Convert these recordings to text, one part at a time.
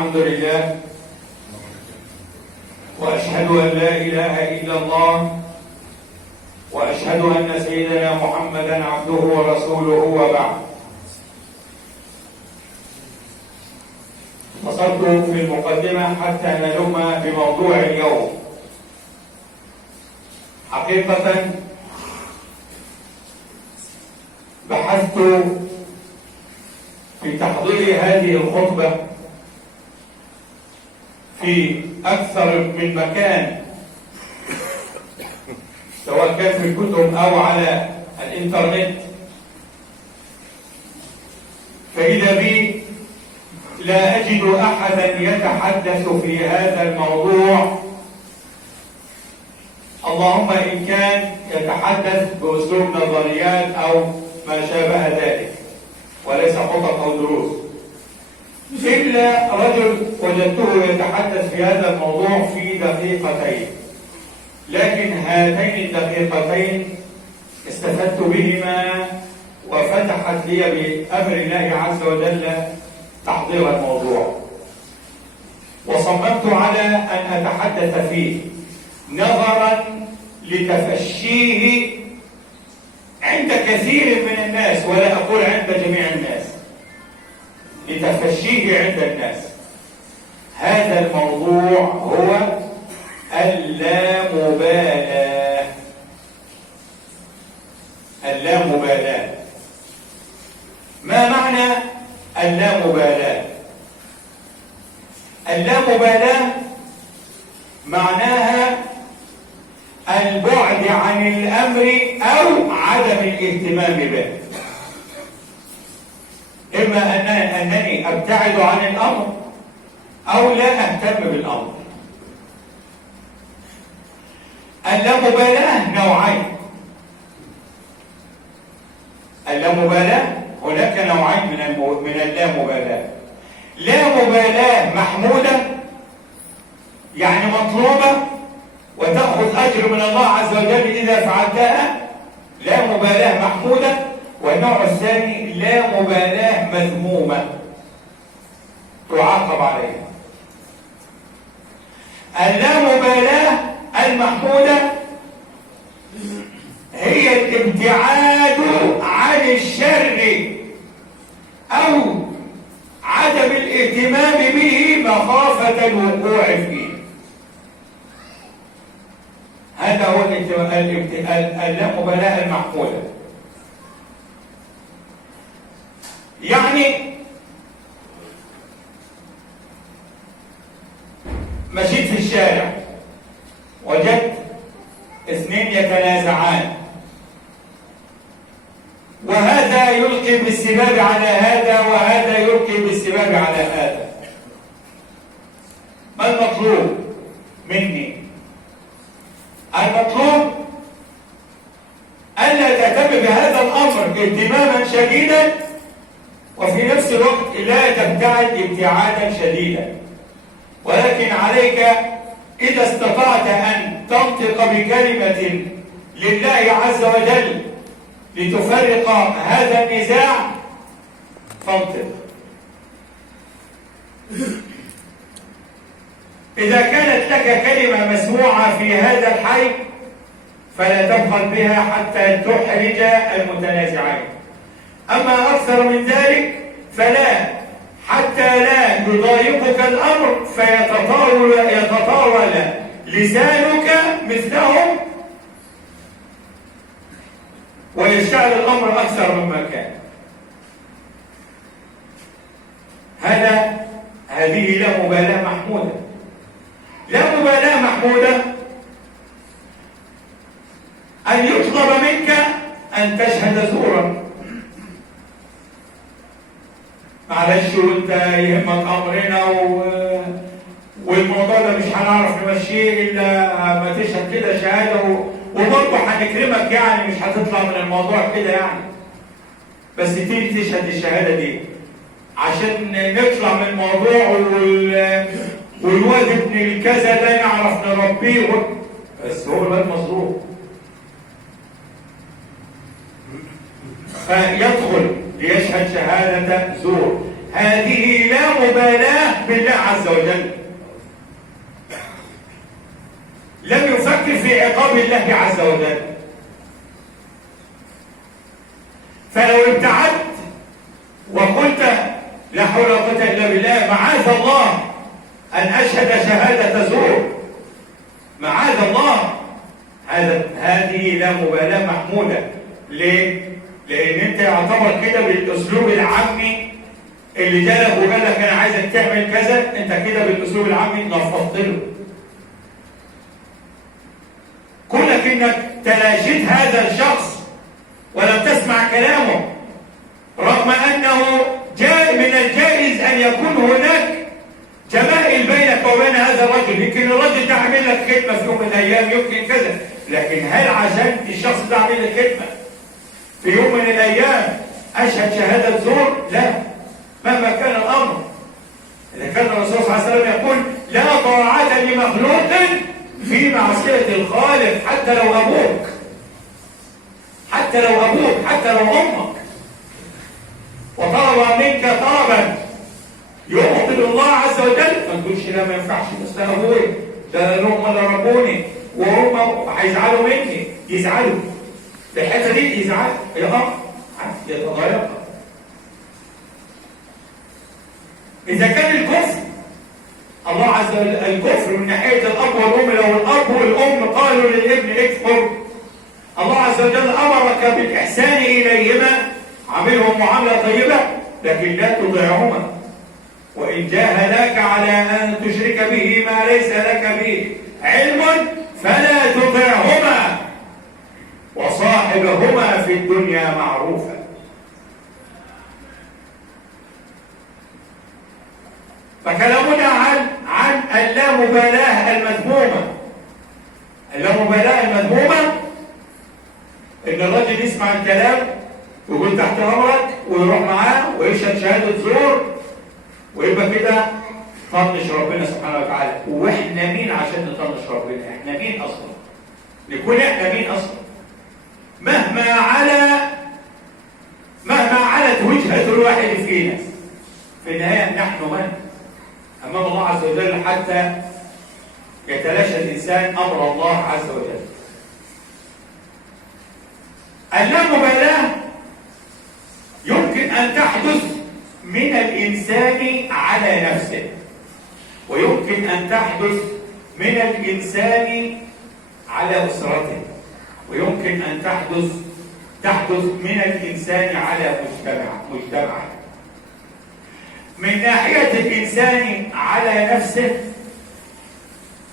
الحمد لله وأشهد أن لا إله إلا الله وأشهد أن سيدنا محمدا عبده ورسوله وبعد. وصلت في المقدمة حتى نلم بموضوع اليوم. حقيقة بحثت في تحضير هذه الخطبة في أكثر من مكان، سواء كان في الكتب أو على الإنترنت، فإذا بي لا أجد أحدا يتحدث في هذا الموضوع، اللهم إن كان يتحدث بأسلوب نظريات أو ما شابه ذلك وليس خطط أو دروس، إلا رجل وجدته يتحدث في هذا الموضوع في دقيقتين، لكن هاتين الدقيقتين استفدت بهما وفتحت لي بأمر الله عز وجل تحضير الموضوع، وصممت على أن أتحدث فيه نظرا لتفشيه عند كثير من الناس، ولا أقول عند جميع الناس، لتفشيه عند الناس. هذا الموضوع هو اللامبالاة. اللامبالاة. ما معنى اللامبالاة؟ اللامبالاة معناها البعد عن الأمر أو عدم الاهتمام به. إما أنني أبتعد عن الأمر أو لا أهتم بالأمر. اللامبالاة نوعين. اللامبالاة هناك نوعين من اللامبالاة. لا مبالاة محمودة، يعني مطلوبة وتأخذ أجر من الله عز وجل إذا فعلتها، لا مبالاة محمودة. والنوع الثاني لا مبالاة مذمومة تعاقب عليها. اللامبالاة المحمودة هي الابتعاد عن الشر أو عدم الاهتمام به مخافة الوقوع فيه. هذا هو اللامبالاة المحمودة. يعني مشيت في الشارع وجدت اثنين يتنازعان، وهذا يلقي بالسباب على هذا وهذا يلقي بالسباب على هذا. ما المطلوب مني؟ المطلوب ألا تهتم بهذا الأمر اهتماما شديدا، وفي نفس الوقت لا تبتعد ابتعادا شديدا، ولكن عليك إذا استطعت أن تنطق بكلمة لله عز وجل لتفرق هذا النزاع فانطق. إذا كانت لك كلمة مسموعة في هذا الحي فلا تبخل بها حتى تحرج المتنازعين. أما أكثر من ذلك فلا، حتى لا يضايقك الأمر فيتطاول لسانك مثلهم ويشتعل الأمر أكثر مما كان. هذه لا مبالاة محمودة. لا مبالاة محمودة أن يطلب منك أن تشهد زورا. معلش وانت يهمك امرنا والموضوع ده مش هنعرف نمشيه الا ما تشهد كده شهاده، وبرضه هنكرمك، يعني مش هتطلع من الموضوع كده يعني، بس تيجي تشهد الشهاده دي عشان نطلع من الموضوع والواد ابن الكذا ده نعرف نربيه، بس هو الواد مظلوم. فيدخل ليشهد شهادة زور. هذه لا مبالاة بالله عز وجل، لم يفكر في عقاب الله عز وجل. فلو ابتعدت وقلت لا حول ولا قوة إلا بالله، معاذ الله أن أشهد شهادة زور، معاذ الله، هذه لا مبالاة محمودة. ليه؟ لأن أنت يعتبر كده بالأسلوب العامي اللي جالك وقال لك أنا عايزك تعمل كذا، أنت كده بالأسلوب العامي نفضت له. كونك إنك تلاشيت هذا الشخص ولم تسمع كلامه، رغم أنه جاء من الجائز أن يكون هناك جمائل بينك وبين هذا الرجل، يمكن الرجل ده عامل لك خدمة في يوم من الأيام، يمكن كذا، لكن هل عشان الشخص ده عامل لك خدمة في يوم من الأيام أشهد شهادة زور؟ لا، مهما كان الأمر. إذا كان الرسول صلى الله عليه وسلم يقول لا طاعة لمخلوق في معصية الخالق، حتى لو أبوك، حتى لو أبوك، حتى لو أمك، وطلب منك طلبا يغضب الله عز وجل، ما تقولش لا ما ينفعش، بس ده أبوي، ده هم اللي ربوني وهم هيزعلوا مني. يزعلوا في الحتة دي، يزعلوا يتغير. إذا كان الكفر، الله عز وجل الكفر من ناحية الأب والأم، لو الأب والأم قالوا للابن اكفر، الله عز وجل أمرك بالإحسان إليهما، عاملهم معاملة طيبة، لكن لا تطيعهما. وإن جاهداك على أن تشرك به ما ليس لك به علم فلا تطعهما وصاحبهما في الدنيا معروفا. فكلامنا عن اللامبالاة المذمومة. اللامبالاة المذمومة إن الرجل يسمع الكلام ويقول تحت أمرك ويروح معاه ويشهد شهادة زور ويبقى كده طنش ربنا سبحانه وتعالى. واحنا مين عشان نطنش ربنا؟ احنا مين اصلا؟ نكون احنا مين اصلا؟ مهما علت وجهة الواحد فينا، في النهاية نحن من؟ امام الله عز وجل حتى يتلاشى الانسان امر الله عز وجل. اللامبالاة يمكن ان تحدث من الإنسان على نفسه، ويمكن أن تحدث من الإنسان على أسرته، ويمكن أن تحدث من الإنسان على مجتمعه. من ناحية الإنسان على نفسه،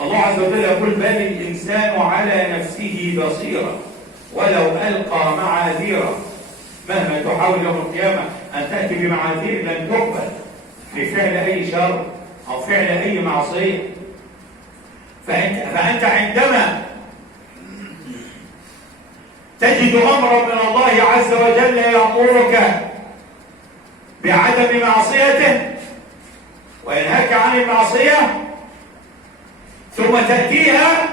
الله عز وجل يقول بل الإنسان على نفسه بصيرة ولو ألقى معاذيره. مهما تحاول يوم القيامة أن تأتي بمعاذير لن تقبل في فعل أي شر أو فعل أي معصية. فأنت عندما تجد أمرا من الله عز وجل يأمرك بعدم معصيته وينهاك عن المعصية ثم تأتيها،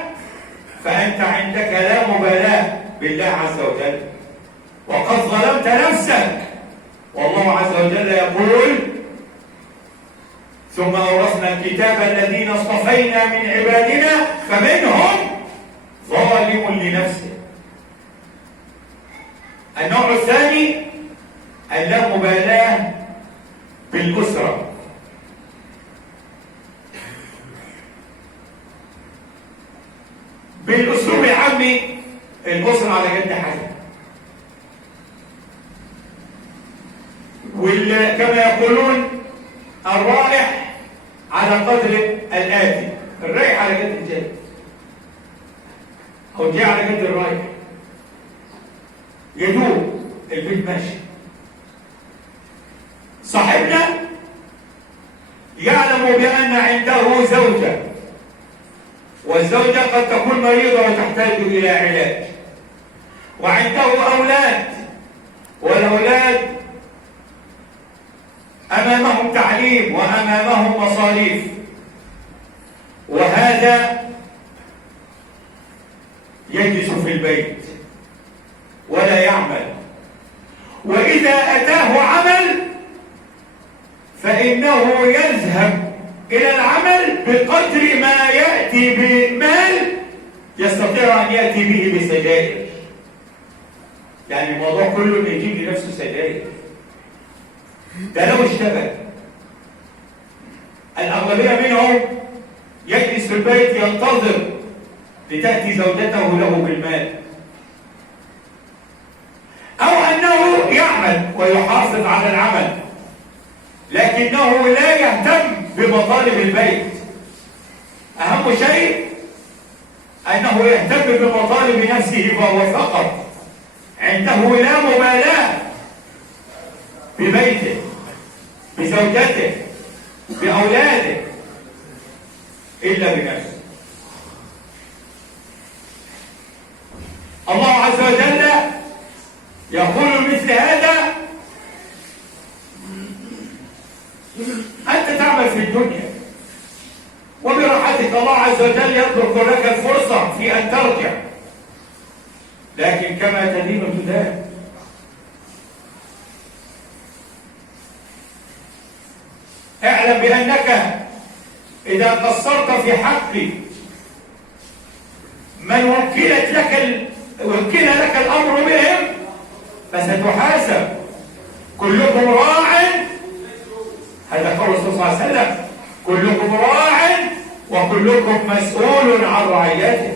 فأنت عندك لا مبالاة بالله عز وجل وقد ظلمت نفسك. والله عز وجل يقول ثم أورثنا الكتاب الذين اصطفينا من عبادنا فمنهم ظالم لنفسه. النوع الثاني اللامبالاة بالأسرة. بالأسلوب العامي الأسرة على قد حاجة، كما يقولون الرائح على قدر الآتي. الرائح على قد الجاي أو الجاي على قد الرائح، يدوب البيت ماشي. صاحبنا يعلم بأن عنده زوجة، والزوجة قد تكون مريضة وتحتاج إلى علاج، وعنده أولاد، والأولاد أمامهم تعليم وأمامهم مصاريف، وهذا يجلس في البيت ولا يعمل. وإذا أتاه عمل فإنه يذهب إلى العمل بقدر ما يأتي بمال يستطيع أن يأتي به بسجائر. يعني الموضوع كله إنه يجيب لنفسه سجائر. ده لو اشتغل. الأغلبية منهم يجلس في البيت ينتظر لتأتي زوجته له بالمال، أو أنه يعمل ويحافظ على العمل لكنه لا يهتم بمطالب البيت. أهم شيء أنه يهتم بمطالب نفسه فهو فقط عنده لا مبالاة ببيته، بزوجته، بأولاده، إلا بنفسه. الله عز وجل يقول مثل هذا: أنت تعمل في الدنيا وبراحتك، الله عز وجل يترك لك الفرصة في أن ترجع، لكن كما تدين تدان. اعلم بأنك إذا قصرت في حق من وكل لك الأمر بهم فستحاسب. كلكم راع، هذا قول الرسول صلى الله عليه وسلم: كلكم راع وكلكم مسؤول عن رعيته.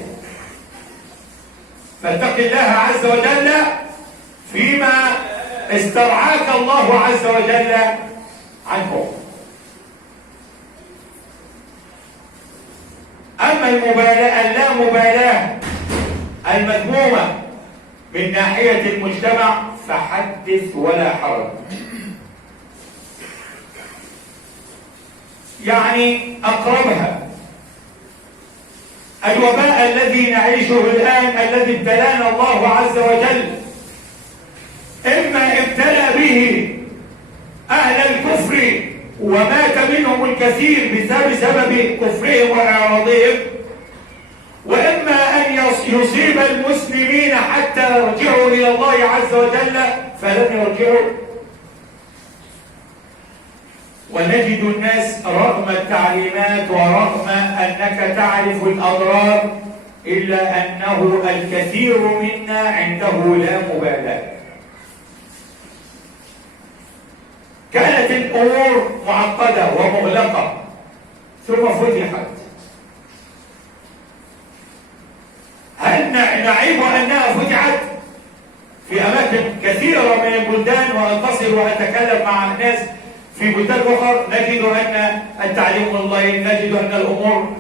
فاتق الله عز وجل فيما استرعاك الله عز وجل عنه. أما اللامبالاة المذمومة من ناحية المجتمع فحدث ولا حرج. يعني أقربها الوباء الذي نعيشه الآن، الذي ابتلانا الله عز وجل، إما ابتلى به أهل الكفر ومات منهم الكثير بسبب كفرهم وإعراضهم، وإما أن يصيب المسلمين حتى يرجعوا إلى الله عز وجل فلم يرجعوا. ونجد الناس رغم التعليمات ورغم أنك تعرف الأضرار إلا أنه الكثير منا عنده لا مبالاة. كانت الأمور معقدة ومغلقة ثم فتحت. هل نعيب أنها فتحت في أماكن كثيرة من البلدان وأتصل وأتكلم مع ناس في بلدان أخرى نجد أن التعليم أونلاين، نجد أن الأمور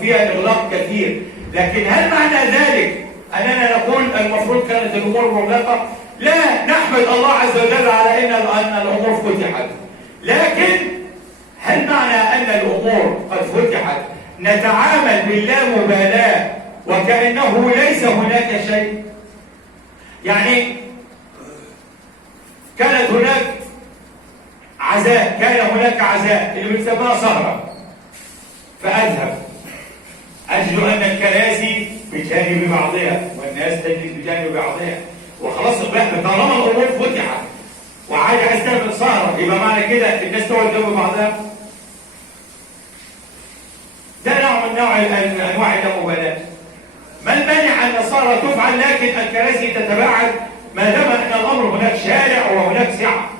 فيها إغلاق كثير، لكن هل معنى ذلك أننا نقول المفروض كانت الأمور مغلقة؟ لا، نحمد الله عز وجل على أن الأمور فتحت، لكن هل معنى أن الأمور قد فتحت نتعامل باللامبالاة وكأنه ليس هناك شيء؟ يعني كانت هناك عزاء، كان هناك عزاء اللي بنسميها سهرة، فأذهب أجد أن الكراسي بجانب بعضها والناس تجلس بجانب بعضها، وخلاص طالما الأمور فتحت وعادي عايز تعمل سهرة يبقى معنى كده الناس تقعد جنب بعضها. ده نوع من أنواع اللامبالاة. ما المانع أن السهرة تفعل لكن الكراسي تتباعد ما دام أن الأمر هناك شارع وهناك سعة؟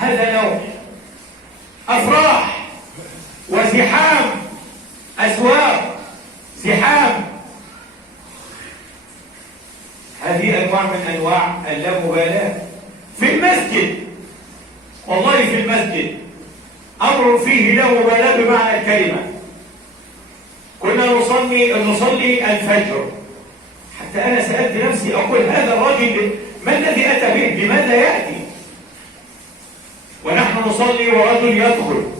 هذا نوع. أفراح وزحام، أسواق، زحام، هذه أنواع من أنواع اللامبالاة. في المسجد، والله في المسجد أمر فيه لا مبالاة بمعنى الكلمة. كنا نصلي الفجر، حتى أنا سألت نفسي أقول هذا الرجل ما الذي أتى به؟ لماذا يأتي؟ ونحن نصلي ورجل يدخل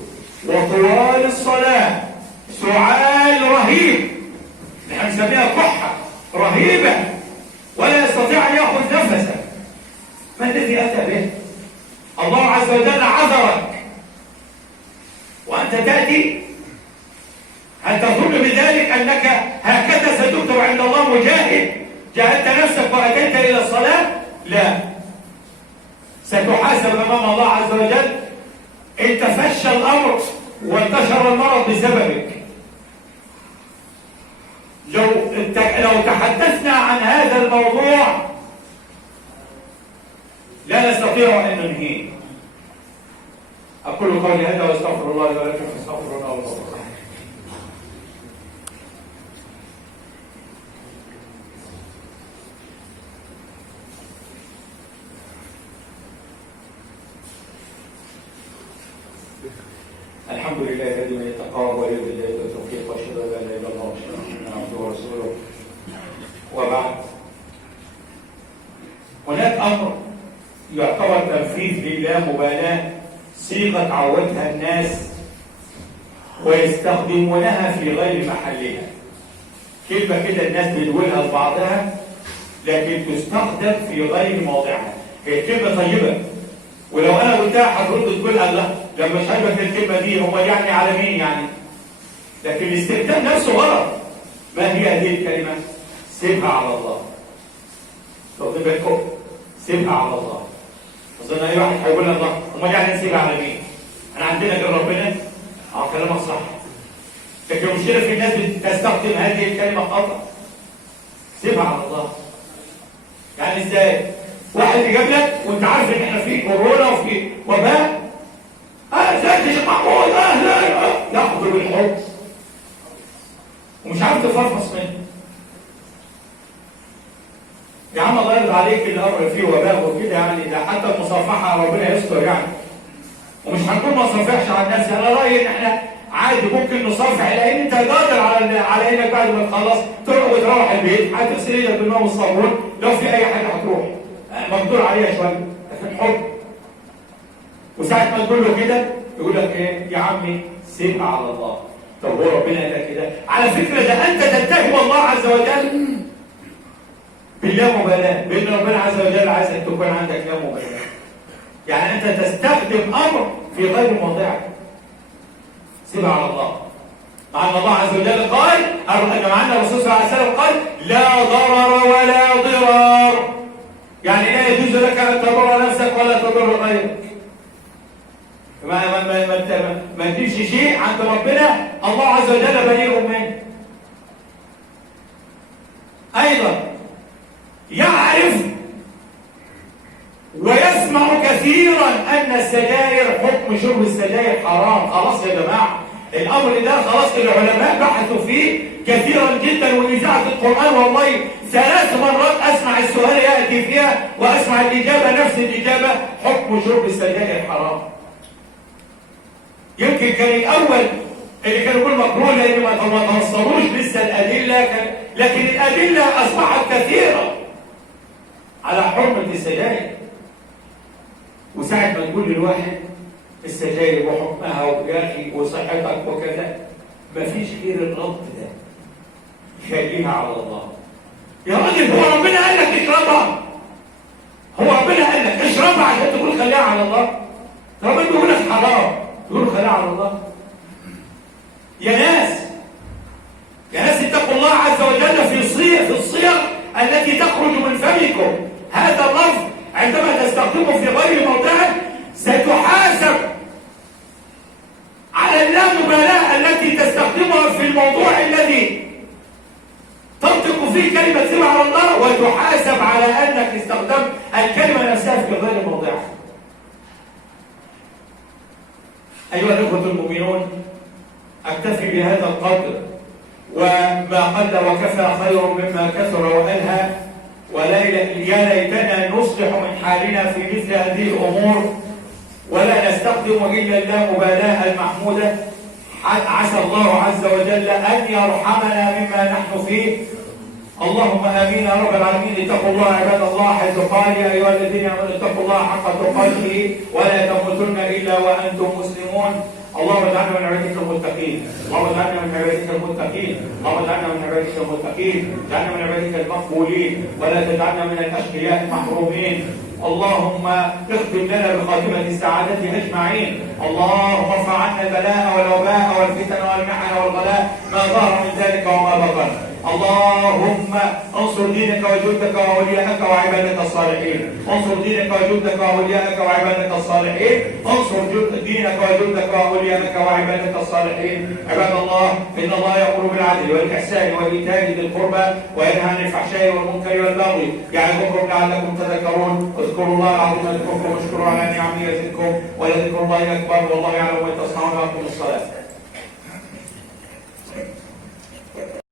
وطوال الصلاة سعال رهيب، نحن نسميها كحة رهيبة ولا يستطيع أن يأخذ نفسه. ما الذي أتى به؟ الله عز وجل عذرك وأنت تأتي. هل تظن بذلك أنك هكذا ستكتب عند الله مجاهد جاهدت نفسك وأتيت إلى الصلاة؟ لا، ستحاسب امام الله عز وجل. ان تفشى الامر وانتشر المرض بسببك. لو تحدثنا عن هذا الموضوع لا نستطيع ان ننهيه. اقول قولي هذا واستغفر الله لي ولكم فاستغفروا الله والغفور الرحيم. الحمد لله الذي من يتقرب ولي بالله والتوفيق واشهد ان لا اله الا الله واشهد ان عبده ورسوله. وبعد، هناك امر يعتبر تنفيذ للامبالاه، صيغه عودها الناس ويستخدمونها في غير محلها. كلمه كده الناس بتقولها لبعضها لكن تستخدم في غير موضعها. هي كلمه طيبه، ولو انا قلتها هترد تقول الله لما مش عاجبك الكلمه دي هم يعني على مين يعني؟ لكن الاستخدام نفسه غلط. ما هي هذه الكلمه؟ سيبها على الله. واخدين بالكم؟ سيبها على الله. اظن اي واحد هيقول لك الله امال يعني نسيبها على مين؟ انا عندنا غير ربنا؟ كلامك صح. لكن المشكله في الناس بتستخدم هذه الكلمه خطا. سيبها على الله. يعني ازاي؟ واحد يجيب لك وانت عارف ان احنا في كورونا وفي وباء، ازيك يا شيخ محمود، اهلا، ياخده بالحب ومش عارف تفرفص منه. يا عم الله يرضى عليك، الامر فيه وباء وكده يعني، ده حتى المصافحه ربنا يستر يعني. ومش هنقول ما نصافحش على الناس، انا رايي ان احنا عادي ممكن نصافح، لان انت قادر على انك بعد ما تخلص تروح البيت هتغسل ايدك بالماء والصابون، لو في اي حاجه هتروح مقدور عليها شويه، لكن حب. وساعه ما تقول له كده يقول لك ايه؟ يا عمي سيبها على الله. طب هو ربنا قال كده؟ على فكره ده انت تتهم الله عز وجل باللامبالاه، بان ربنا عز وجل عايزك تكون عندك لامبالاه. يعني انت تستخدم امر في غير موضعه. سيبها على الله. مع ان الله عز وجل قال، مع ان الرسول صلى الله عليه وسلم قال لا ضرر ولا ضرار. يعني لا يجوز لك ان تضر نفسك ولا تضر غيرك. ما تجيبش شيء عند ربنا الله عز وجل بريء منه. ايضا يعرف ويسمع كثيرا ان السجاير، حكم شرب السجاير حرام. خلاص يا جماعه الامر ده خلاص العلماء بحثوا فيه كثيرا جدا، واذاعه القران والله 3 مرات اسمع السؤال ياتي فيها واسمع الاجابه نفس الاجابه، حكم شرب السجاير حرام. يمكن كان الاول اللي كانوا يقولوا مكروه لان ما توصلوش لسه الادله، لكن الادله اصبحت كثيره على حرمه السجاير. وساعه ما تقول للواحد السجاير وحكمها ويا اخي وصحتك وكذا، مفيش غير الرد ده، خليها على الله. يا راجل هو ربنا قال لك اشربها؟ هو ربنا قال لك اشربها عشان تقول خليها على الله؟ ربنا بيقول لك حرام تقول خليها على الله؟ يا ناس اتقوا الله عز وجل في الصيغ التي تخرج من فمكم. هذا اللفظ عندما تستخدمه في غير موضعه ستحاسب على اللامبالاه التي تستخدمها في الموضوع الذي تنطق فيه كلمه سيبها على الله، وتحاسب على انك استخدمت الكلمه نفسها في غير موضعها. ايها الاخوه المؤمنون، اكتفي بهذا القدر، وما قل وكفى خير مما كثر والهى. يا ليتنا نصلح من حالنا في مثل هذه الامور ولا نستخدم الا اللامبالاه المحموده. عسى الله عز وجل ان يرحمنا مما نحن فيه. اللهم امين يا رب العالمين. اتقوا الله عباد الله حيث قال يا ايها الذين امنوا اتقوا الله حق تقاته ولا تموتن الا وانتم مسلمون. اللهم اجعلنا من عبادك المتقين، اللهم اجعلنا من عبادك المتقين، اللهم اجعلنا من عبادك المتقين، اجعلنا من عبادك المقبولين ولا تجعلنا من الاشقياء المحرومين. اللهم اختم لنا بخاتمه السعاده اجمعين. اللهم ارفع عنا البلاء والوباء والفتن والمحن والغلاء ما ظهر من ذلك وما بطن. اللهم انصر دينك وجودك واولياءك وعبادك الصالحين، انصر دينك وجودك واولياءك وعبادك الصالحين، انصر دينك وجودك واولياءك وعبادك الصالحين. عباد الله، ان الله يأمر بالعدل والاحسان وايتاء ذي القربى وينهى عن الفحشاء والمنكر والبغي يعظكم لعلكم تذكرون. اذكروا الله العظيم يذكركم واشكروا على نعمه يزدكم ولذكر الله اكبر والله يعلم ما تصنعون. واقيموا الصلاه.